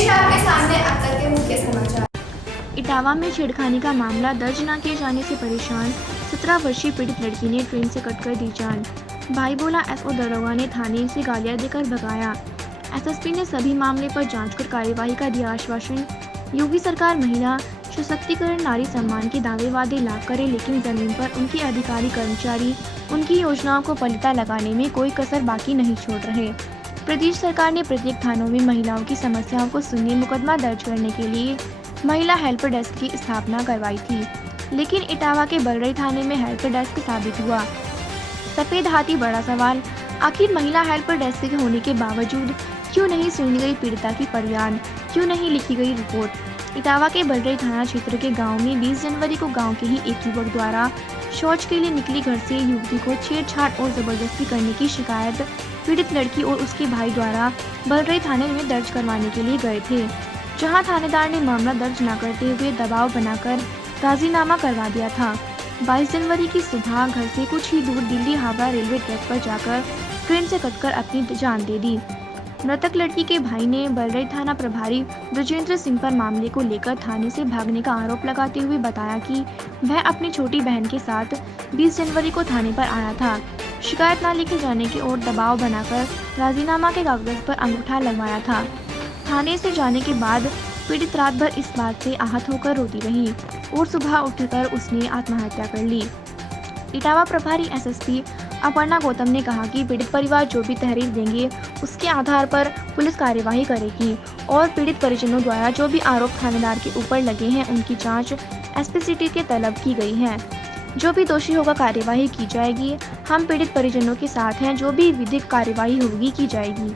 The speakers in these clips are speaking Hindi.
पेश है आपके सामने अब तक के मुख्य समाचार। इटावा में छेड़खानी का मामला दर्ज न किए जाने से परेशान 17 वर्षीय पीड़ित लड़की ने ट्रेन से कटकर दी जान। भाई बोला एसओ दरोगा ने थाने से गालियां देकर भगाया। एसएसपी ने सभी मामले पर जांच कर कार्यवाही का दिया आश्वासन। योगी सरकार महिला सशक्तिकरण नारी सम्मान के दावे वादे लाभ करे, लेकिन जमीन पर उनके अधिकारी कर्मचारी उनकी योजनाओं को पलिता लगाने में कोई कसर बाकी नहीं छोड़ रहे। प्रदेश सरकार ने प्रत्येक थानों में महिलाओं की समस्याओं को सुनने मुकदमा दर्ज करने के लिए महिला हेल्प डेस्क की स्थापना करवाई थी, लेकिन इटावा के बलरई थाने में हेल्प डेस्क साबित हुआ सफेद हाथी बड़ा सवाल। आखिर महिला हेल्प डेस्क होने के बावजूद क्यों नहीं सुनी गई पीड़िता की फरियाद, क्यों नहीं लिखी गई रिपोर्ट। इटावा के बलरई थाना क्षेत्र के गांव में 20 जनवरी को गांव के ही एक युवक द्वारा शौच के लिए निकली घर से युवती को छेड़छाड़ और जबरदस्ती करने की शिकायत पीड़ित लड़की और उसके भाई द्वारा बलरई थाने में दर्ज करवाने के लिए गए थे, जहां थानेदार ने मामला दर्ज न करते हुए दबाव बनाकर राजीनामा करवा दिया था। 22 जनवरी की सुबह घर से कुछ ही दूर दिल्ली हावड़ा रेलवे ट्रैक पर जाकर ट्रेन से कटकर अपनी जान दे दी। मृतक लड़की के भाई ने बलरई थाना प्रभारी ब्रजेंद्र सिंह पर मामले को लेकर थाने से भागने का आरोप लगाते हुए बताया कि वह अपनी छोटी बहन के साथ 20 जनवरी को थाने पर आया था। शिकायत न लिखे जाने की ओर दबाव बनाकर राजीनामा के कागज पर अंगूठा लगवाया था। थाने से जाने के बाद पीड़ित रात भर इस बात से आहत होकर रोती रही और सुबह उठकर उसने आत्महत्या कर ली। इटावा प्रभारी एसएसपी अपर्णा गौतम ने कहा कि पीड़ित परिवार जो भी तहरीर देंगे उसके आधार पर पुलिस कार्यवाही करेगी और पीड़ित परिजनों द्वारा जो भी आरोप थानेदार के ऊपर लगे हैं उनकी जांच एसपी सिटी के तलब की गई है। जो भी दोषी होगा कार्यवाही की जाएगी। हम पीड़ित परिजनों के साथ हैं, जो भी विधिक कार्यवाही होगी की जाएगी।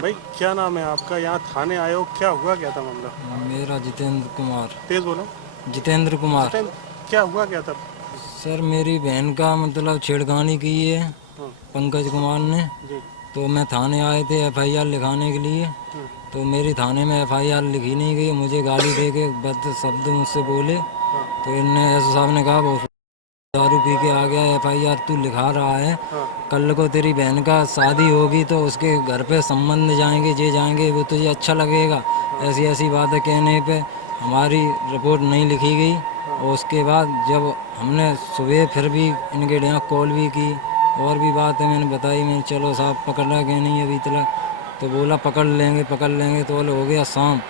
भाई क्या नाम है आपका? यहाँ थाने आए हो, क्या हुआ, क्या था मामला? मेरा जितेंद्र कुमार। तेज बोलो। जितेंद्र कुमार। क्या हुआ, क्या था? सर मेरी बहन का मतलब छेड़खानी की है पंकज कुमार ने। तो मैं थाने आए थे एफआईआर लिखाने के लिए। तो मेरी थाने में एफआईआर लिखी नहीं गई, मुझे गाली दे के बद शब्द मुझसे बोले। तो इनने एसओ साहब ने कहा वो दारू पी के आ गया, एफआईआर तू लिखा रहा है, कल को तेरी बहन का शादी होगी तो उसके घर पे संबंध जाएंगे, ये जाएंगे, वो तुझे अच्छा लगेगा। ऐसी ऐसी बातें कहने पे हमारी रिपोर्ट नहीं लिखी गई। और उसके बाद जब हमने सुबह फिर भी इनके यहाँ कॉल भी की और भी बातें मैंने बताई, मैंने चलो साहब पकड़ा गया नहीं अभी तक। तो बोला पकड़ लेंगे तो हो गया शाम।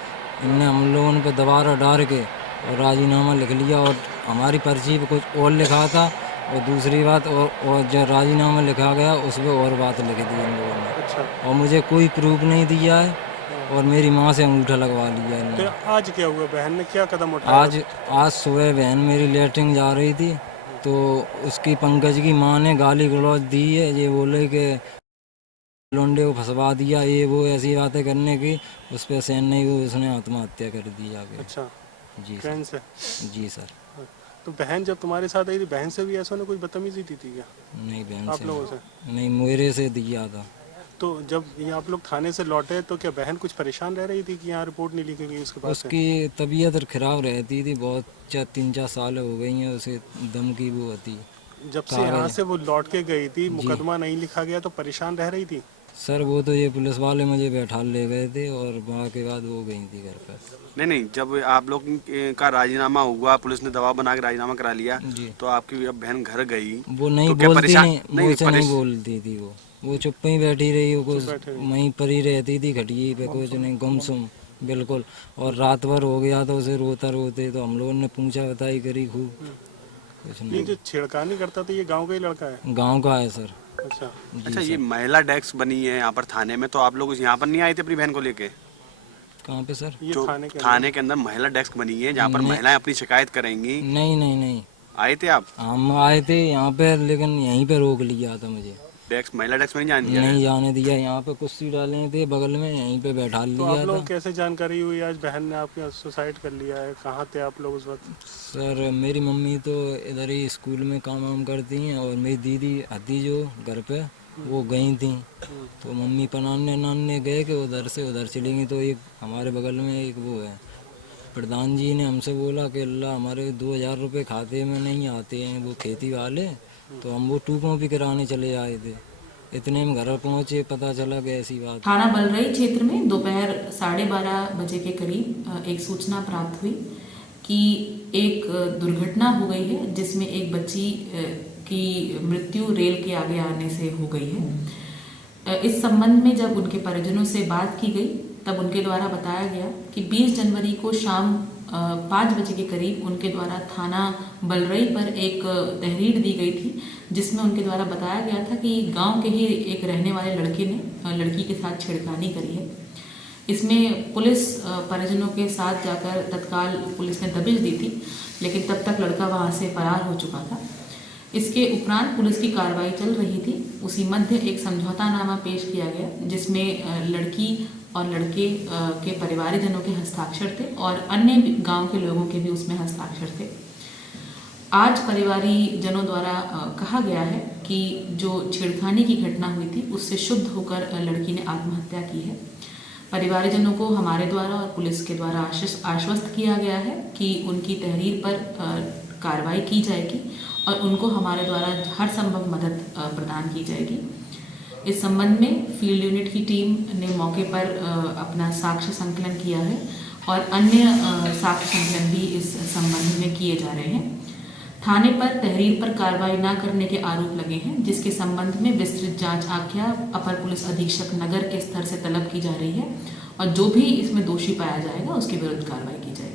इनने हम लोगों पे दोबारा डाल के और राजीनामा लिख लिया और हमारी पर्ची पे कुछ और लिखा था और दूसरी बात और जो राजीनामा लिखा गया उस पर और बात लिख दी इन लोगों ने। अच्छा। और मुझे कोई प्रूफ नहीं दिया है और मेरी माँ से अंगूठा लगवा लिया है। तो आज क्या हुआ? बहन ने क्या कदम उठाया? आज सुबह बहन मेरी लेटरिन जा रही थी तो उसकी पंकज की माँ ने गाली गलौज दी है, ये बोले कि लोंडे को फंसवा दिया, ये वो ऐसी बातें करने की। उस पर सहन नहीं हुई, उसने आत्महत्या कर दी आगे। अच्छा। जी ट्रेन से? जी सर। तो बहन जब तुम्हारे साथ आई थी, बहन से भी ऐसा ने कोई बदतमीजी दी थी क्या? नहीं बहन आप से लोगों से? नहीं, मेरे से दिया था। तो जब ये आप लोग थाने से लौटे तो क्या बहन कुछ परेशान रह रही थी कि यहाँ रिपोर्ट नहीं लिखी गई उसके बाद से? उसकी तबीयत खराब रहती थी बहुत, 3-4 साल हो गई हैं उसे, दम की वो होती। जब से यहाँ से वो लौट के गई थी, मुकदमा नहीं लिखा गया तो परेशान रह रही थी? सर वो तो ये पुलिस वाले मुझे बैठा ले गए थे और वहाँ के बाद वो गई थी घर पर। नहीं, जब आप लोग का राजीनामा हुआ, पुलिस ने दबाव बना के राजीनामा करा लिया, तो आपकी अब बहन घर गई। वो नहीं तो बोलती नहीं बोलती थी, वो चुप ही बैठी रही, वो कुछ वहीं पर ही रहती थी खटिए पे, कुछ नहीं, गुमसुम बिल्कुल। और रात भर हो गया तो उसे रोते तो हम लोगों ने पूछा बताई करी खूब, कुछ नहीं। ये जो छेड़खानी करता था ये गाँव का ही लड़का है? गाँव का है सर। अच्छा, ये महिला डेस्क बनी है यहाँ पर थाने में, तो आप लोग यहाँ पर नहीं आए थे अपनी बहन को लेके? कहाँ पे सर? ये जो थाने के अंदर महिला डेस्क बनी है जहाँ पर महिलाएं अपनी शिकायत करेंगी। नहीं आए थे आप? हम आए थे यहाँ पे, लेकिन यहीं पे रोक लिया था मुझे। महिला डेस्क में नहीं जाने दिया? नहीं जाने दिया। यहाँ पे कुर्सी डाले थे बगल में, यहीं पे बैठा लिया तो आप लोग था। कैसे जानकारी हुई आज बहन ने आपके सुसाइड कर लिया है? कहाँ थे आप लोग उस वक्त? सर मेरी मम्मी तो इधर ही स्कूल में काम करती हैं और मेरी दीदी आती जो घर पे, वो गई थी। तो मम्मी नानने गए कि उधर चलेंगी। तो एक हमारे बगल में एक वो है प्रधान जी ने हमसे बोला कि अल्लाह हमारे 2000 रुपये खाते में नहीं आते हैं, वो खेती वाले, तो हम वो 2 कॉपी कराने चले आए थे। इतने में घर पहुंचे, पता चला कि ऐसी बात। थाना बलरई क्षेत्र में दोपहर 12:30 बजे के करीब एक सूचना प्राप्त हुई कि एक दुर्घटना हो गई है जिसमें एक बच्ची की मृत्यु रेल के आगे आने से हो गई है। इस संबंध में जब उनके परिजनों से बात की गई तब उनके द्वारा बताया गया कि 20 जनवरी को शाम 5 बजे के करीब उनके द्वारा थाना बलरई पर एक तहरीर दी गई थी जिसमें उनके द्वारा बताया गया था कि गांव के ही एक रहने वाले लड़के ने लड़की के साथ छेड़खानी करी है। इसमें पुलिस परिजनों के साथ जाकर तत्काल पुलिस ने दबिश दी थी, लेकिन तब तक लड़का वहां से फरार हो चुका था। इसके उपरांत पुलिस की कार्रवाई चल रही थी। उसी मध्य एक समझौतानामा पेश किया गया जिसमें लड़की और लड़के के परिवारजनों के हस्ताक्षर थे और अन्य गांव के लोगों के भी उसमें हस्ताक्षर थे। आज परिवारीजनों द्वारा कहा गया है कि जो छेड़खानी की घटना हुई थी उससे शुद्ध होकर लड़की ने आत्महत्या की है। परिवारजनों को हमारे द्वारा और पुलिस के द्वारा आश्वस्त किया गया है कि उनकी तहरीर पर कार्रवाई की जाएगी और उनको हमारे द्वारा हर संभव मदद प्रदान की जाएगी। इस संबंध में फील्ड यूनिट की टीम ने मौके पर अपना साक्ष्य संकलन किया है और अन्य साक्ष्य संकलन भी इस संबंध में किए जा रहे हैं। थाने पर तहरीर पर कार्रवाई न करने के आरोप लगे हैं, जिसके संबंध में विस्तृत जांच आज्ञा अपर पुलिस अधीक्षक नगर के स्तर से तलब की जा रही है और जो भी इसमें दोषी पाया जाएगा उसके विरुद्ध कार्रवाई की जाएगी।